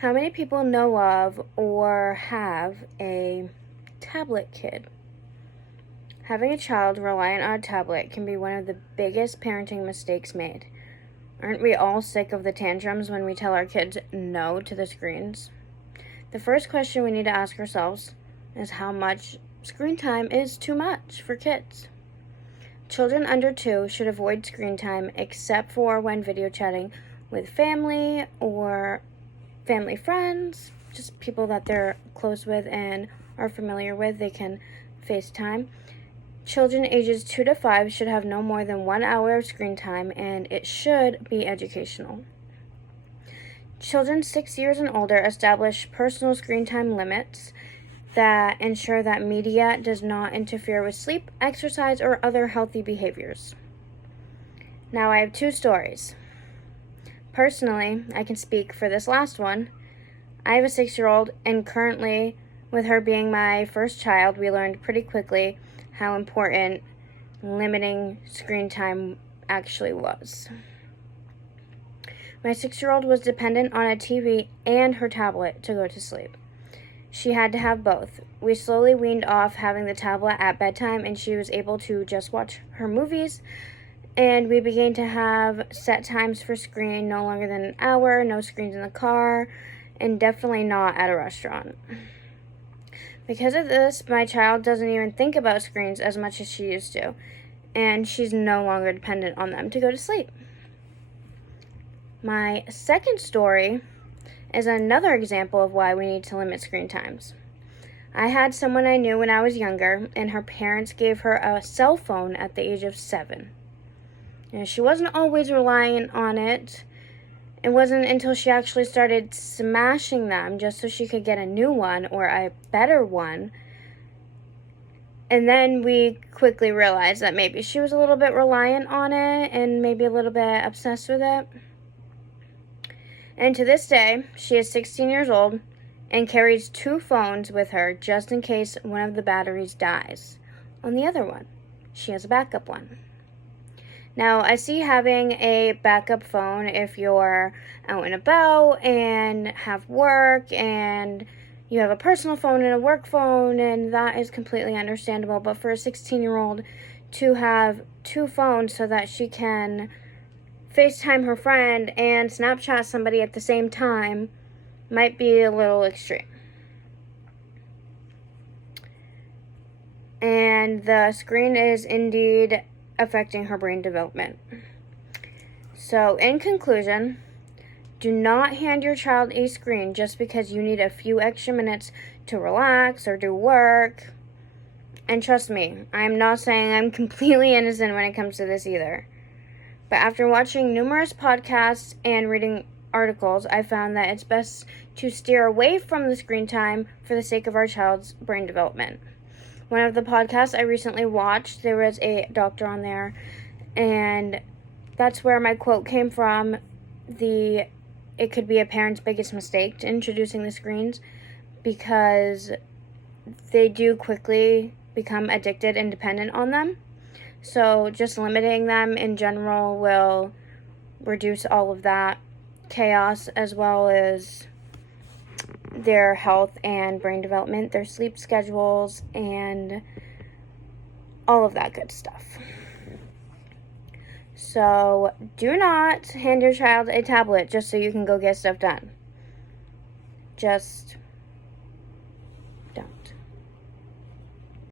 How many people know of or have a tablet kid? Having a child reliant on a tablet can be one of the biggest parenting mistakes made. Aren't we all sick of the tantrums when we tell our kids no to the screens? The first question we need to ask ourselves is how much screen time is too much for kids. Children under 2 should avoid screen time except for when video chatting with family or family friends, just people that they're close with and are familiar with. They can FaceTime. Children ages 2 to 5 should have no more than 1 hour of screen time, and it should be educational. Children 6 years and older establish personal screen time limits that ensure that media does not interfere with sleep, exercise, or other healthy behaviors. Now I have 2 stories. Personally, I can speak for this last one. I have a 6-year-old, and currently, with her being my first child, we learned pretty quickly how important limiting screen time actually was. My 6-year-old was dependent on a TV and her tablet to go to sleep. She had to have both. We slowly weaned off having the tablet at bedtime, and she was able to just watch her movies. And we began to have set times for screen, no longer than an hour, no screens in the car, and definitely not at a restaurant. Because of this, my child doesn't even think about screens as much as she used to, and she's no longer dependent on them to go to sleep. My second story is another example of why we need to limit screen times. I had someone I knew when I was younger, and her parents gave her a cell phone at the age of 7. She wasn't always relying on it. It wasn't until she actually started smashing them just so she could get a new one or a better one. And then we quickly realized that maybe she was a little bit reliant on it and maybe a little bit obsessed with it. And to this day, she is 16 years old and carries 2 phones with her just in case one of the batteries dies. On the other one, she has a backup one. Now, I see having a backup phone if you're out and about and have work and you have a personal phone and a work phone, and that is completely understandable. But for a 16-year-old to have 2 phones so that she can FaceTime her friend and Snapchat somebody at the same time might be a little extreme. And the screen is indeed affecting her brain development. So, in conclusion, do not hand your child a screen just because you need a few extra minutes to relax or do work. And trust me, I'm not saying I'm completely innocent when it comes to this either. But after watching numerous podcasts and reading articles, I found that it's best to steer away from the screen time for the sake of our child's brain development. One of the podcasts I recently watched, there was a doctor on there, and that's where my quote came from. It could be a parent's biggest mistake introducing the screens because they do quickly become addicted and dependent on them. So just limiting them in general will reduce all of that chaos, as well as their health and brain development, their sleep schedules, and all of that good stuff. So do not hand your child a tablet just so you can go get stuff done. Just don't.